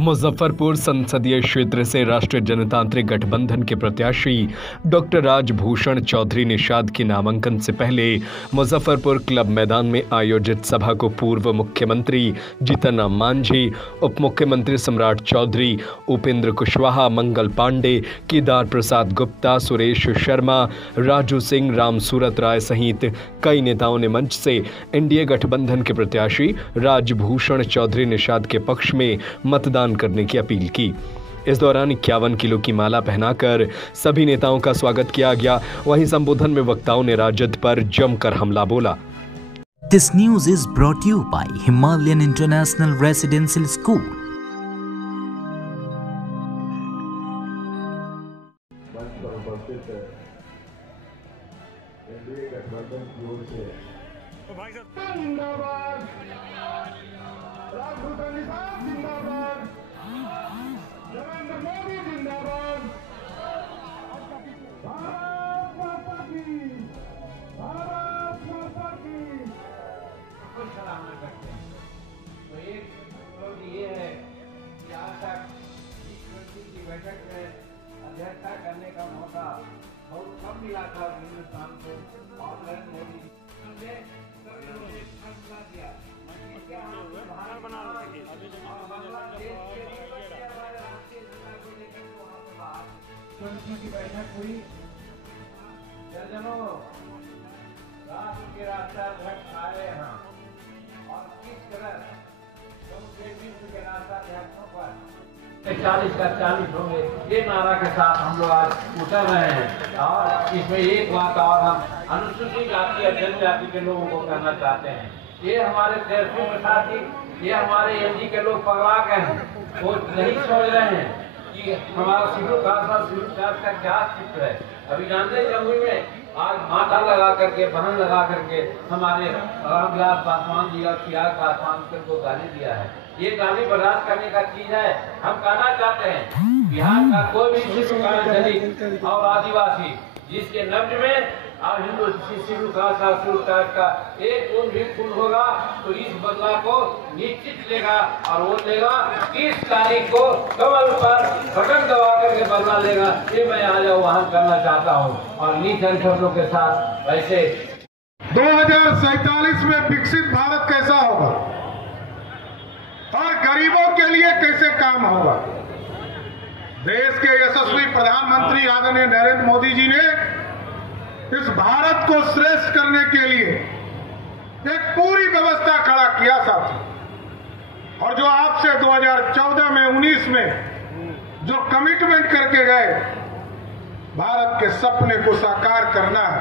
मुजफ्फरपुर संसदीय क्षेत्र से राष्ट्रीय जनतांत्रिक गठबंधन के प्रत्याशी डॉक्टर राजभूषण चौधरी निषाद के नामांकन से पहले मुजफ्फरपुर क्लब मैदान में आयोजित सभा को पूर्व मुख्यमंत्री जीतन राम मांझी, उप मुख्यमंत्री सम्राट चौधरी, उपेंद्र कुशवाहा, मंगल पांडे, केदार प्रसाद गुप्ता, सुरेश शर्मा, राजू सिंह, राम सूरत राय सहित कई नेताओं ने मंच से एनडीए गठबंधन के प्रत्याशी राजभूषण चौधरी निषाद के पक्ष में मतदान करने की अपील की। इस दौरान 51 किलो की माला पहनाकर सभी नेताओं का स्वागत किया गया। वहीं संबोधन में वक्ताओं ने राजद पर जमकर हमला बोला। This news is brought to you by Himalayan International Residential School. तो एक ये है कि आज तक की बैठक में अध्यक्षता करने का मौका बहुत कम मिला था हिंदुस्तान को, और नरेंद्र मोदी ने फैसला किया की बैठक हुई। दर्जनों राष्ट्र के राष्ट्राध्यक्ष आए यहाँ, और किस तरह विश्व के राष्ट्राध्यक्षों पर 40 का 40 होंगे, ये नारा के साथ हम लोग आज उतर रहे हैं। और इसमें एक बात और हम अनुसूचित जाति और जनजाति के लोगों को कहना चाहते हैं, ये हमारे तेजस्वी प्रसाद जी, ये हमारे एनडी के लोग पगला गए हैं, वो नहीं सोच रहे हैं कि हमारा शेड्यूल कास्ट का क्या चित्र है। अभी जानते जमुई में आज माथा लगा करके, बहन लगा करके हमारे रामविलास पासवान जी और चिराग पासवान को गाली दिया है। ये गाली बर्दाश्त करने का चीज है। हम कहना चाहते हैं, बिहार का कोई भी दलित और आदिवासी जिसके नब्ज में और हिंदू शेड्यूल कास्ट का एक खून भी खून होगा, तो इस बदला को निश्चित लेगा, और वो लेगा 30 तारीख को कमल पर बटन दबा करके बदला लेगा। ये मैं आज आह्वान करना चाहता हूँ। और नीचे शब्दों के साथ वैसे 2047 में विकसित भारत कैसा होगा और गरीबों के लिए कैसे काम होगा। देश के यशस्वी प्रधानमंत्री आदरणीय नरेंद्र मोदी जी ने इस भारत को श्रेष्ठ करने के लिए एक पूरी व्यवस्था खड़ा किया साथी, और जो आपसे 2014 में 19 में जो कमिटमेंट करके गए, भारत के सपने को साकार करना है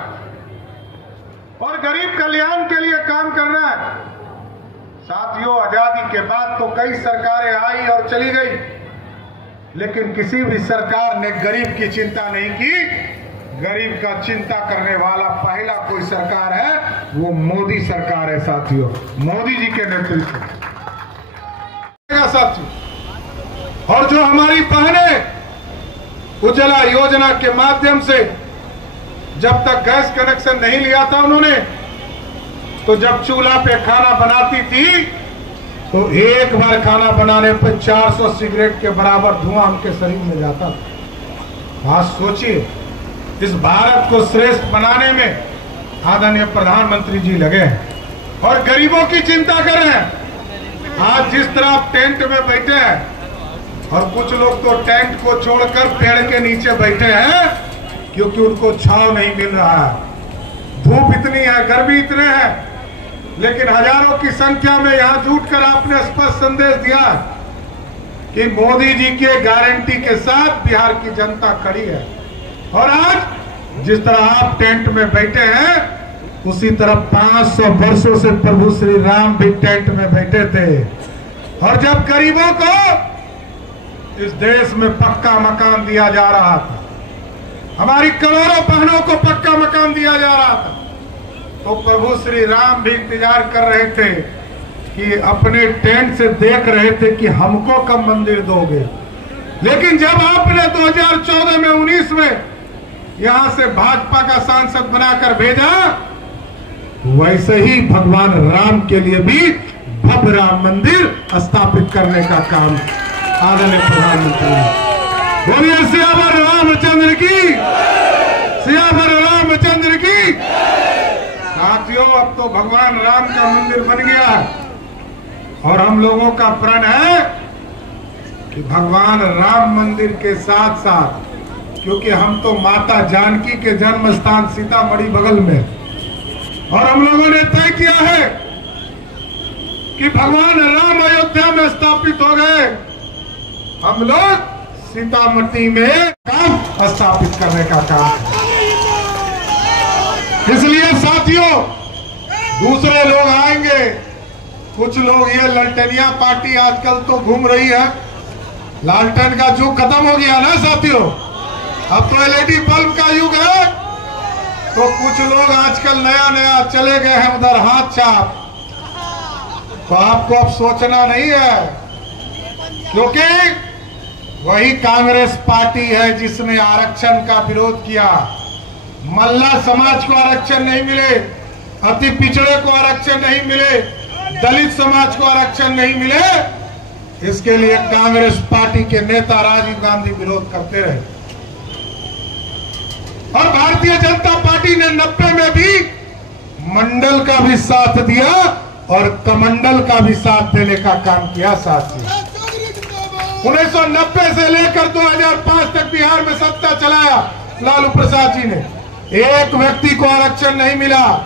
और गरीब कल्याण के लिए काम करना है। साथियों, आजादी के बाद तो कई सरकारें आई और चली गई, लेकिन किसी भी सरकार ने गरीब की चिंता नहीं की। गरीब का चिंता करने वाला पहला कोई सरकार है, वो मोदी सरकार है साथियों, मोदी जी के नेतृत्व साथियों। और जो हमारी बहनें उज्ज्वला योजना के माध्यम से जब तक गैस कनेक्शन नहीं लिया था उन्होंने, तो जब चूल्हा पे खाना बनाती थी तो एक बार खाना बनाने पर 400 सिगरेट के बराबर धुआं उनके शरीर में जाता था। आज सोचिए, इस भारत को श्रेष्ठ बनाने में आदरणीय प्रधानमंत्री जी लगे हैं और गरीबों की चिंता कर रहे हैं। आज जिस तरह आप टेंट में बैठे हैं, और कुछ लोग तो टेंट को छोड़कर पेड़ के नीचे बैठे हैं क्योंकि उनको छांव नहीं मिल रहा है। धूप इतनी है, गर्मी इतने है, लेकिन हजारों की संख्या में यहाँ जुटकर आपने स्पष्ट संदेश दिया कि मोदी जी के गारंटी के साथ बिहार की जनता खड़ी है। और आज जिस तरह आप टेंट में बैठे हैं, उसी तरह 500 वर्षों से प्रभु श्री राम भी टेंट में बैठे थे, और जब गरीबों को इस देश में पक्का मकान दिया जा रहा था, हमारी करोड़ों बहनों को पक्का मकान दिया जा रहा था, तो प्रभु श्री राम भी इंतजार कर रहे थे कि अपने टेंट से देख रहे थे कि हमको कब मंदिर दोगे। लेकिन जब आपने 2014 में 19 में यहां से भाजपा का सांसद बनाकर भेजा, वैसे ही भगवान राम के लिए भी भव्य राम मंदिर स्थापित करने का काम आदरणीय प्रधानमंत्री। बोलिए सियावर रामचंद्र की, सियावर रामचंद्र की। साथियों, अब तो भगवान राम का मंदिर बन गया है और हम लोगों का प्रण है कि भगवान राम मंदिर के साथ साथ, क्योंकि हम तो माता जानकी के जन्म स्थान सीतामढ़ी बगल में, और हम लोगों ने तय किया है कि भगवान राम अयोध्या में स्थापित हो गए, हम लोग सीतामढ़ी में काम स्थापित करने का काम। इसलिए साथियों, दूसरे लोग आएंगे, कुछ लोग, ये ललटेनिया पार्टी आजकल तो घूम रही है, लालटेन का युग खत्म हो गया ना साथियों, अब तो एलईडी बल्ब का युग है। तो कुछ लोग आजकल नया नया चले गए हैं उधर हाथ छाप, तो आपको अब सोचना नहीं है, क्योंकि वही कांग्रेस पार्टी है जिसने आरक्षण का विरोध किया। मल्ला समाज को आरक्षण नहीं मिले, अति पिछड़े को आरक्षण नहीं मिले, दलित समाज को आरक्षण नहीं मिले, इसके लिए कांग्रेस पार्टी के नेता राजीव गांधी विरोध करते रहे। और भारतीय जनता पार्टी ने 90 में भी मंडल का भी साथ दिया और कमंडल का भी साथ देने का काम किया। साथी, 1990 से लेकर 2005 तक बिहार में सत्ता चलाया लालू प्रसाद जी ने, एक व्यक्ति को आरक्षण नहीं मिला,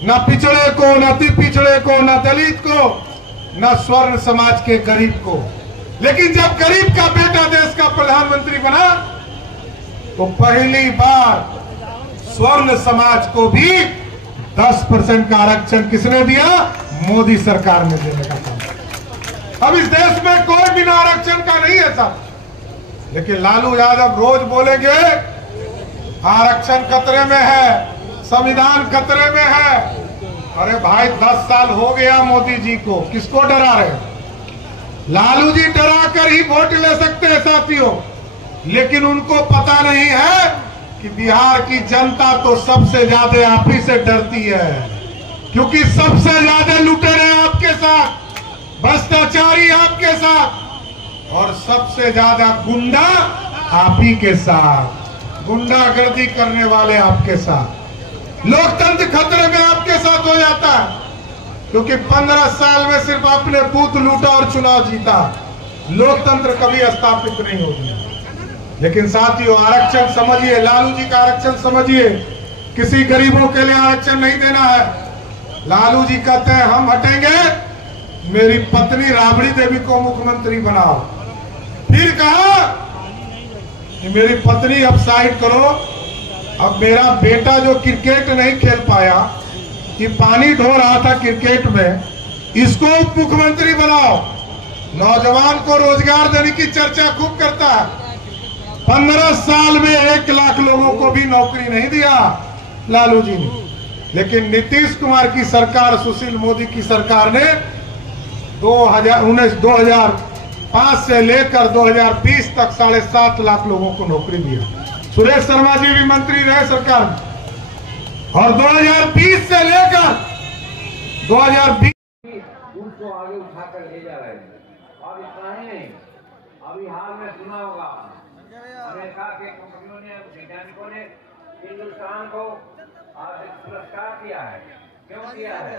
न पिछड़े को, न अति पिछड़े को, न दलित को, न स्वर्ण समाज के गरीब को। लेकिन जब गरीब का बेटा देश का प्रधानमंत्री बना तो पहली बार स्वर्ण समाज को भी 10% का आरक्षण किसने दिया? मोदी सरकार ने देने का काम। अब इस देश में कोई बिना आरक्षण का नहीं है साहब, लेकिन लालू यादव रोज बोलेंगे आरक्षण खतरे में है, संविधान खतरे में है। अरे भाई, 10 साल हो गया मोदी जी को, किसको डरा रहे? लालू जी डरा कर ही वोट ले सकते हैं साथियों, लेकिन उनको पता नहीं है कि बिहार की जनता तो सबसे ज्यादा आप ही से डरती है, क्योंकि सबसे ज्यादा लुटेरे आपके साथ, भ्रष्टाचारी आपके साथ, और सबसे ज्यादा गुंडा आप ही के साथ, गुंडागर्दी करने वाले आपके साथ। लोकतंत्र खतरे में आपके साथ हो जाता है, क्योंकि 15 साल में सिर्फ आपने बूथ लूटा और चुनाव जीता, लोकतंत्र कभी स्थापित नहीं होगी। लेकिन साथियों, आरक्षण समझिए, लालू जी का आरक्षण समझिए, किसी गरीबों के लिए आरक्षण नहीं देना है। लालू जी कहते हैं हम हटेंगे, मेरी पत्नी राबड़ी देवी को मुख्यमंत्री बनाओ। फिर कहा कि मेरी पत्नी अब साइड करो, अब मेरा बेटा जो क्रिकेट नहीं खेल पाया, कि पानी ढो रहा था क्रिकेट में, इसको उप मुख्यमंत्री बनाओ। नौजवान को रोजगार देने की चर्चा खूब करता है। 15 साल में 1 लाख लोगों को भी नौकरी नहीं दिया लालू जी ने, लेकिन नीतीश कुमार की सरकार, सुशील मोदी की सरकार ने 2005 से लेकर 2020 तक 7.5 लाख लोगों को नौकरी दिया। सुरेश शर्मा जी भी मंत्री रहे सरकार में, और 2020 से लेकर 2020 उनको आगे उठाकर ले जा रहे हैं। और इतना ही नहीं, अभी हाल में सुना होगा, अमेरिका के कंपनियों ने, वैज्ञानिकों ने हिंदुस्तान को आर्थिक पुरस्कार दिया है। क्यों दिया है?